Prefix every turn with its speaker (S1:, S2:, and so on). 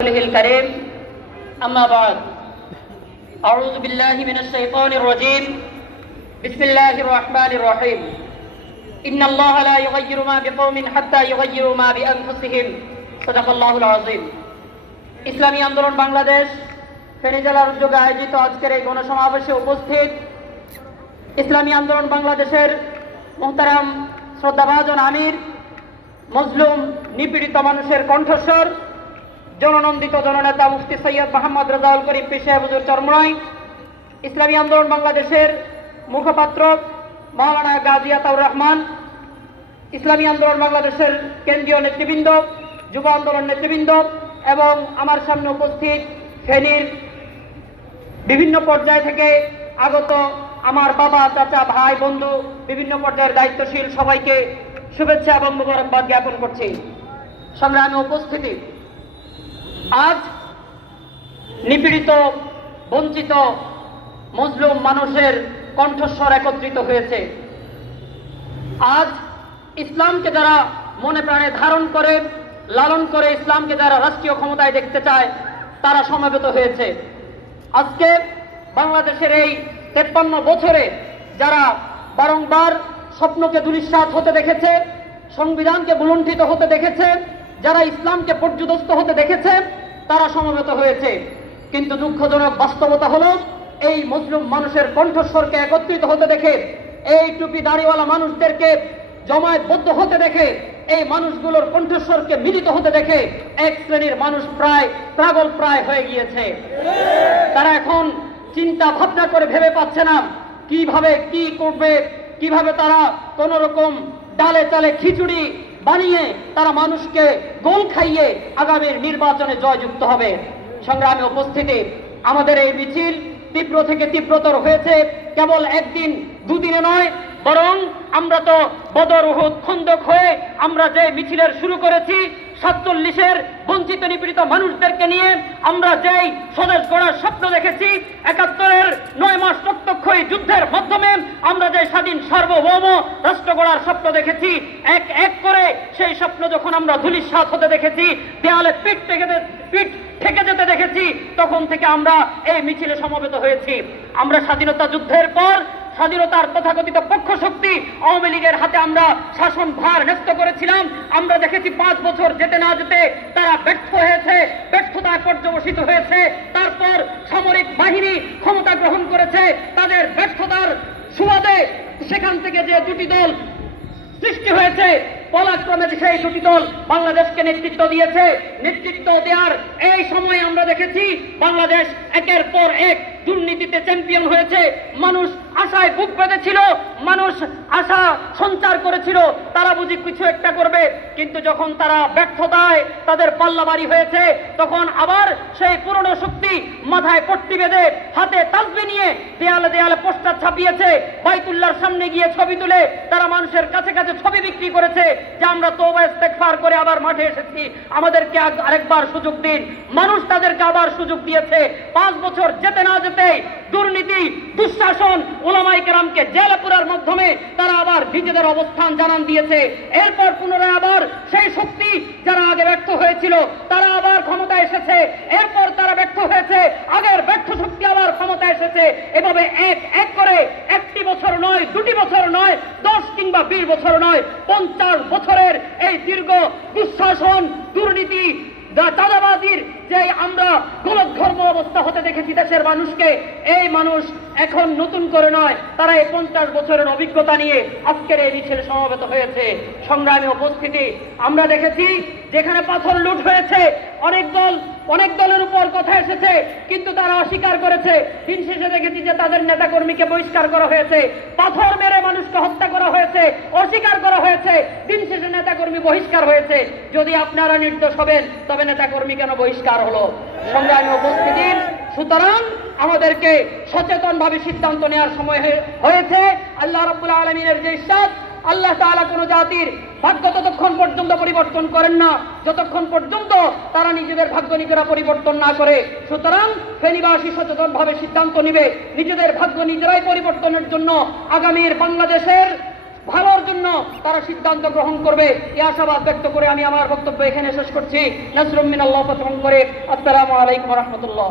S1: رسوله الكريم أما بعد أعوذ بالله من الشيطان الرجيم بسم الله الرحمن الرحيم إن الله لا يغير ما بقوم حتى يغيروا ما بأنفسهم صدق الله العظيم ইসলামী আন্দোলন বাংলাদেশ ফেনী জেলার উদ্যোগে আয়োজিত আজকের এই গণসমাবেশে উপস্থিত ইসলামী আন্দোলন বাংলাদেশের মোহতারাম শ্রদ্ধাভাজন আমির মজলুম নিপীড়িত মানুষের কণ্ঠস্বর জননন্দিত জননেতা মুফতি সৈয়দ মোহাম্মদ রাজাউল করিম পেশা হুজুর চরমরাই ইসলামী আন্দোলন বাংলাদেশের মুখপাত্র মাওলানা গাজী আতাউর রহমান, ইসলামী আন্দোলন বাংলাদেশের কেন্দ্রীয় নেতৃবৃন্দ, যুব আন্দোলন নেতৃবৃন্দ এবং আমার সামনে উপস্থিত ফেনীর বিভিন্ন পর্যায় থেকে আগত আমার বাবা, চাচা, ভাই, বন্ধু, বিভিন্ন পর্যায়ের দায়িত্বশীল সবাইকে শুভেচ্ছা এবং মোবারকবাদ জ্ঞাপন করছি। সংগ্রামে উপস্থিতি আজ নিপীড়িত, বঞ্চিত, মজলুম মানুষের কণ্ঠস্বর একত্রিত হয়েছে। আজ ইসলামকে যারা মনে প্রাণে ধারণ করে, লালন করে ইসলামকে যারা রাষ্ট্রীয় ক্ষমতায় দেখতে চায়, তারা সমবেত হয়েছে। আজকে বাংলাদেশের এই তেপ্পান্ন বছরে যারা বারংবার স্বপ্নকে দুলিশ্বাস হতে দেখেছে, সংবিধানকে বুলণ্ঠিত হতে দেখেছে যারা ইসলামকে পর্যদস্ত হতে দেখেছে, তারা সমবেত হয়েছে। কিন্তু দুঃখজনক বাস্তবতা হলো, এই মুসলিম মানুষের কণ্ঠস্বরকে একত্রিত হতে দেখে, এই টুপি দাড়িওয়ালা মানুষদেরকে জমায়েতবদ্ধ হতে দেখে, এই মানুষগুলোর কণ্ঠস্বরকে মিলিত হতে দেখে, এক শ্রেণির মানুষ প্রায় পাগল প্রায় হয়ে গিয়েছে। তারা এখন চিন্তা ভাবনা করে ভেবে পাচ্ছে না, কীভাবে কি করবে, কীভাবে তারা কোন রকম ডালে চালে খিচুড়ি বানিয়ে তারা মানুষকে গোল খাইয়ে আগামীর নির্বাচনে জয়যুক্ত হবে। সংগ্রামে উপস্থিতি, আমাদের এই মিছিল তীব্র থেকে তীব্রতর হয়েছে, কেবল একদিন, দুদিনে নয়, বরং আমরা তো বদর উহুদ খন্দক হয়ে আমরা যে মিছিলের শুরু করেছি, সাতচল্লিশের বঞ্চিত নিপীড়িত মানুষদেরকে নিয়ে আমরা যেই স্বদেশ গড়ার স্বপ্ন দেখেছি, একাত্তরের নয় মাস রক্তক্ষয়ী যুদ্ধের মাধ্যমে আমরা স্বাধীন সার্বভৌম রাষ্ট্র গড়ার স্বপ্ন দেখেছি। এক এক করে সেই স্বপ্ন যখন আমরা ধুলিস্বাদ হতে দেখেছি, দেয়ালে পিঠ থেকে পিঠ থেকে যেতে দেখেছি, তখন থেকে আমরা এই মিছিলে সমবেত হয়েছি। আমরা স্বাধীনতা যুদ্ধের পর স্বাধীনতার তথাকথিত পক্ষ শক্তি আওয়ামী লীগের হাতে আমরা শাসন ভার ন্যস্ত করেছিলাম। আমরা দেখেছি পাঁচ বছর যেতে না যেতে তারা ব্যর্থ হয়েছে, ব্যর্থতায় পর্যবসিত হয়েছে। তারপর সামরিক বাহিনী ক্ষমতা গ্রহণ করেছে, তাদের ব্যর্থতার সুবাদে সেখান থেকে যে দুটি দল সৃষ্টি হয়েছে পলাক্রমে সেই দুটি দল বাংলাদেশকে নেতৃত্ব দিয়েছে। নেতৃত্ব দেওয়ার এই সময় আমরা দেখেছি, বাংলাদেশ একের পর এক দুর্নীতিতে চ্যাম্পিয়ন হয়েছে। মানুষ আশায় বুক বেঁধেছিল, মানুষ আশা সঞ্চার করেছিল, তারা বুঝি কিছু একটা করবে। কিন্তু যখন তারা ব্যর্থতায় তাদের পাল্লাবাড়ি হয়েছে, তখন আবার সেই পুরনো শক্তি মাথায় পট্টি বেঁধে হাতে তাসবি নিয়ে দেয়ালে দেয়ালে পোস্টার ছাপিয়েছে, বাইতুল্লাহর সামনে গিয়ে ছবি তুলে তারা মানুষের কাছে কাছে ছবি বিক্রি করেছে, যে আমরা তোবা ইস্তেগফার করে আবার মাঠে এসেছি। আমাদেরকে আরেকবার সুযোগ দিন। মানুষ তাদেরকে আবার সুযোগ দিয়েছে। পাঁচ বছর যেতে না যেতে দুর্নীতি, দুঃশাসন ওলামাই কেরামকে জেলে পুরার মাধ্যমে তারা আবার নিজেদের অবস্থান জানান দিয়েছে। এরপর পুনরায় আবার সেই শক্তি যারা আগে ব্যর্থ হয়েছিল, তারা আবার ক্ষমতা এসেছে। এরপর তারা ব্যর্থ হয়েছে, আগের ব্যর্থ শক্তি আবার ক্ষমতা এসেছে। এভাবে এক এক করে একটি বছর নয়, দুটি বছর নয়, দশ কিংবা বিশ বছর নয়, পঞ্চাশ বছরের এই দীর্ঘ দুঃশাসন, দুর্নীতি দা- চাঁদাবাজির যে আমরা গোলক ধর্ম অবস্থা হতে দেখেছি দেশের মানুষকে, এই মানুষ এখন নতুন করে নয়, তারা এই পঞ্চাশ বছরের অভিজ্ঞতা নিয়ে আজকের এই মিছিল সমবেত হয়েছে। সংগ্রামে উপস্থিতি, আমরা দেখেছি যেখানে পাথর লুট হয়েছে, অনেক দল, অনেক দলের উপর কথা এসেছে, কিন্তু তারা অস্বীকার করেছে। দিন শেষে দেখেছি যে তাদের নেতাকর্মীকে বহিষ্কার করা হয়েছে, পাথর মেরে মানুষকে হত্যা করা হয়েছে, অস্বীকার করা হয়েছে, দিন শেষে নেতাকর্মী বহিষ্কার হয়েছে। যদি আপনারা নির্দোষ হবেন, তবে নেতাকর্মী কেন বহিষ্কার হলো সংগ্রামী উপস্থিতি। সুতরাং আমাদেরকে সচেতন ভাবে সিদ্ধান্ত নেওয়ার সময় হয়েছে। আল্লাহ রব্বুল আলমিনের যে ইস্বাদ আল্লাহ তাআলা কোনো জাতির ভাগ্য ততক্ষণ পর্যন্ত পরিবর্তন করেন না। যতক্ষণ পর্যন্ত তারা নিজেদের ভাগ্য নিজেরা পরিবর্তন না করে। সুতরাং ফেনীবাসী সচেতন ভাবে সিদ্ধান্ত নিবে। নিজেদের ভাগ্য নিজেরাই পরিবর্তনের জন্য আগামীর বাংলাদেশের জন্য তারা সিদ্ধান্ত গ্রহণ করবে। এ আশাবাদ ব্যক্ত করে আমি আমার বক্তব্য এখানে শেষ করছি। নাসরুম মিনাল্লাহ, প্রথম করে। আসসালামু আলাইকুম রহমতুল্লাহ।